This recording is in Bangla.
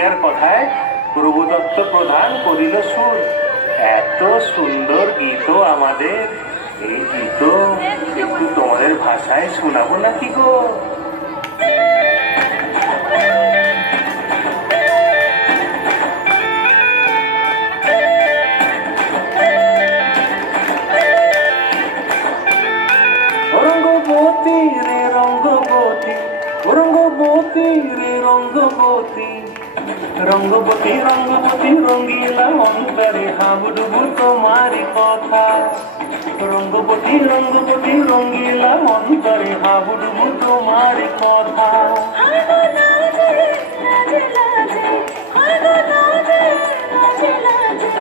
প্রতিক্রিয়ার কথায় প্রভুদত্ত প্রধান করিল সুর। এত সুন্দর গীত আমাদের, এই গীত একটু তোমাদের ভাষায় শোনাবো নাকি গো? রঙ্গবতী রে রঙ্গবতী, রঙ্গবতী রে রঙ্গবতী, রঙ্গবতী রঙ্গবতী রঙ্গিলা অন্তরে হাবুডুবু তোমারি কথা। রঙ্গবতী রঙ্গবতী রঙ্গিলা অন্তরে হাবুডুবু তোমারি কথা।